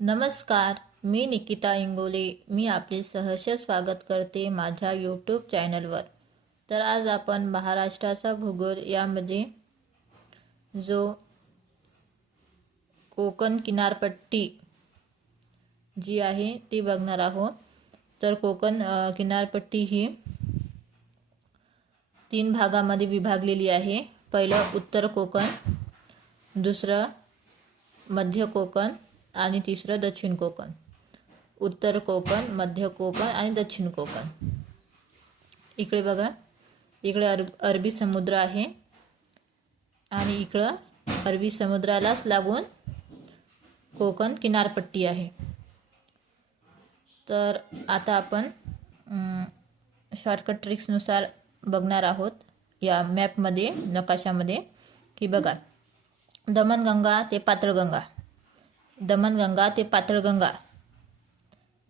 नमस्कार मी निकिता इंगोले. मी आपले सहर्ष स्वागत करते माझ्या यूट्यूब चॅनलवर तर आज आपण महाराष्ट्राचा भूगोल यामध्ये जो कोकण किनारपट्टी जी आहे ती बघणार आहोत. तर कोकण किनारपट्टी ही तीन भागामध्ये विभागलेली आहे. पहिलं उत्तर कोकण दुसरं मध्य कोकण आणि तिसरं दक्षिण कोकण. उत्तर कोकण मध्य कोकण आणि दक्षिण कोकण. इकडे बघा. इकडे अरब अरबी समुद्र आहे. आणि इकडं अरबी समुद्रालाच लागून कोकण किनारपट्टी आहे. तर आता आपण शॉर्टकट ट्रिक्सनुसार बघणार आहोत. या मॅपमध्ये नकाशामध्ये. की बघा. दमणगंगा ते पातळगंगा. दमणगंगा ते पातळगंगा.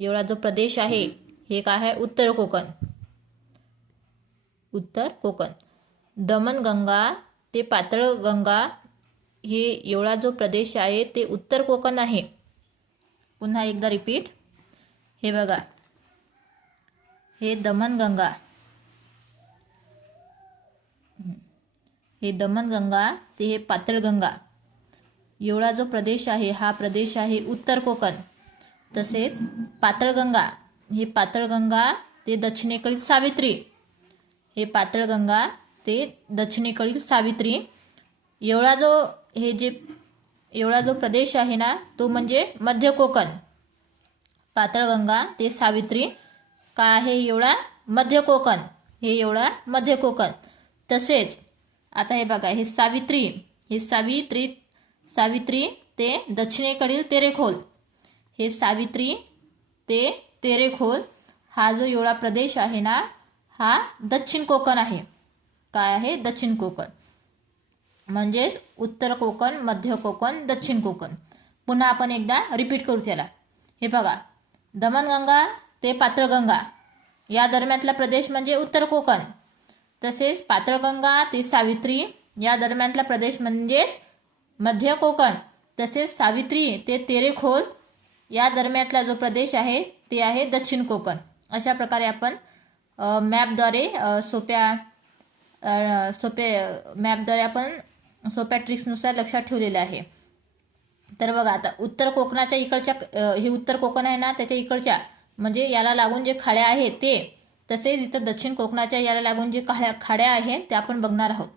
एवढा जो प्रदेश आहे हे काय आहे? उत्तर कोकण. उत्तर कोकण. दमणगंगा ते पातळगंगा हे एवढा जो प्रदेश आहे ते उत्तर कोकण आहे. पुन्हा एकदा रिपीट हे बघा. हे दमणगंगा हे दमणगंगा ते हे पातळगंगा. एवढा जो प्रदेश आहे हा प्रदेश आहे उत्तर कोकण. तसेच पातळगंगा हे पातळगंगा ते दक्षिणेकडील सावित्री. हे पातळगंगा ते दक्षिणेकडील सावित्री. एवढा जो हे जे एवढा जो प्रदेश आहे ना तो म्हणजे मध्य कोकण. पातळगंगा ते सावित्री. का आहे एवढा? मध्य कोकण. हे एवढा मध्य कोकण. तसेच आता हे बघा हे सावित्री. हे सावित्री सावित्री ते दक्षिणेकडील तेरेखोल. हे सावित्री ते तेरेखोल हा जो एवढा प्रदेश आहे ना हा दक्षिण कोकण आहे. काय आहे? दक्षिण कोकण. म्हणजेच उत्तर कोकण मध्य कोकण दक्षिण कोकण. पुन्हा आपण एकदा रिपीट करू त्याला. हे बघा. दमणगंगा ते पात्रगंगा या दरम्यानला प्रदेश म्हणजे उत्तर कोकण. तसेच पात्रगंगा ते सावित्री या दरम्यानला प्रदेश म्हणजेच मध्य कोकण तसेच सावित्री ते तेरेखोल या दरम्यानला जो प्रदेश आहे ते आहे दक्षिण कोकण. अशा प्रकारे आपण मॅपद्वारे सोप्या सोपे मॅपद्वारे आपण सोप्या ट्रिक्सनुसार लक्षात ठेवलेलं आहे. तर बघा आता उत्तर कोकणाच्या इकडच्या हे उत्तर कोकण आहे ना त्याच्या इकडच्या म्हणजे याला लागून जे खाड्या आहेत ते तसेच इथं दक्षिण कोकणाच्या याला लागून जे खाड्या खाड्या आहेत त्या आपण बघणार आहोत.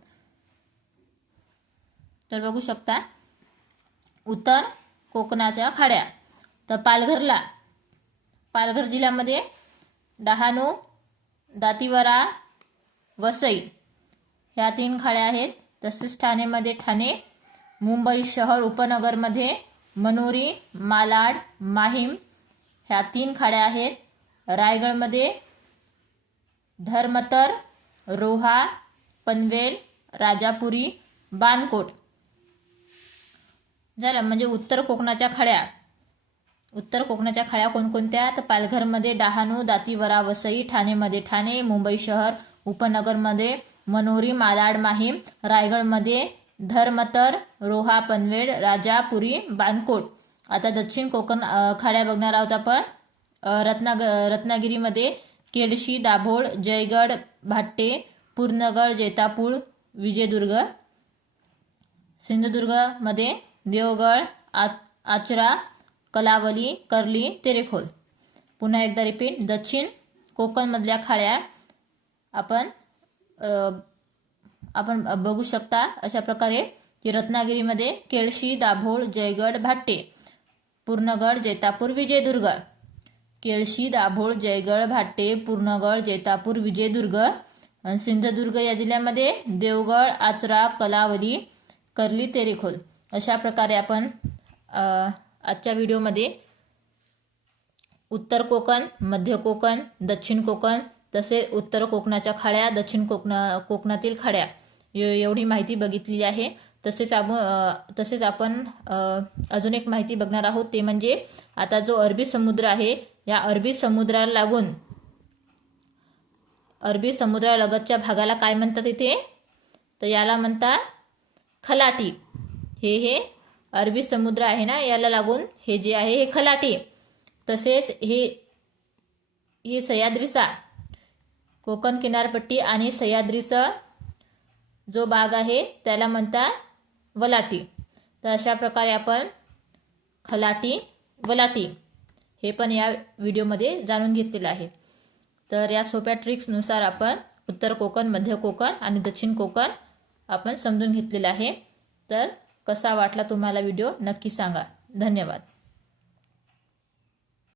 तर बघू शकता. उत्तर कोकणाच्या खाड्या. तर पालघरला. पालघर जिल्ह्यामध्ये डहाणू दातिवरा वसई ह्या तीन खाड्या आहेत. तसेच ठाणेमध्ये ठाणे मुंबई शहर उपनगरमध्ये मनोरी मालाड माहीम ह्या तीन खाड्या आहेत. रायगडमध्ये धर्मतर रोहा पनवेल राजापुरी बानकोट झालं. म्हणजे उत्तर कोकणाच्या खड्या. उत्तर कोकणाच्या खड्या कोणकोणत्या तर पालघरमध्ये डहाणू दातीवरा वसई ठाणेमध्ये ठाणे मुंबई शहर उपनगरमध्ये मनोरी मालाड माहीम रायगडमध्ये धर्मतर रोहा पनवेल राजापुरी बानकोट आता दक्षिण कोकण खाड्या बघणार आहोत आपण. रत्नाग रत्नागिरीमध्ये केडशी दाभोळ जयगड भाट्टे पूर्णगड जेतापूर विजयदुर्ग सिंधुदुर्गमध्ये देवगड आ आचरा कलावली कर्ली तेरेखोल. पुन्हा एकदा रिपीट दक्षिण कोकणमधल्या खाड्या आपण आपण बघू शकता अशा प्रकारे की रत्नागिरीमध्ये केळशी दाभोळ जयगड भाट्टे पूर्णगड जैतापूर विजयदुर्ग. केळशी दाभोळ जयगड भाट्टे पूर्णगड जैतापूर विजयदुर्ग. सिंधुदुर्ग या जिल्ह्यामध्ये देवगड आचरा कलावली कर्ली तेरेखोल. अशा प्रकारे आपण आजच्या व्हिडिओमध्ये उत्तर कोकण मध्य कोकण दक्षिण कोकण तसे उत्तर कोकणाच्या खाड्या दक्षिण कोकणा कोकणातील खाड्या एवढी माहिती बघितलेली आहे. तसेच आपण तसेच आपण अजून एक माहिती बघणार आहोत ते म्हणजे आता जो अरबी समुद्र आहे या अरबी समुद्राला लागून अरबी समुद्रालगतच्या भागाला काय म्हणतात इथे? तर याला म्हणतात खलाटी. हे हे अरबी समुद्र आहे ना याला लागून हे जे आहे हे खलाटी. तसेच हे ही सह्याद्रीचा कोकण किनारपट्टी आणि सह्याद्रीचा जो भाग आहे त्याला म्हणतात वलाटी. तर अशा प्रकारे आपण खलाटी वलाटी हे पण या व्हिडिओमध्ये जाणून घेतलेलं आहे. तर या सोप्या ट्रिक्सनुसार आपण उत्तर कोकण मध्य कोकण आणि दक्षिण कोकण आपण समजून घेतलेलं आहे. तर कसा वाटला तुम्हाला व्हिडिओ नक्की सांगा. धन्यवाद.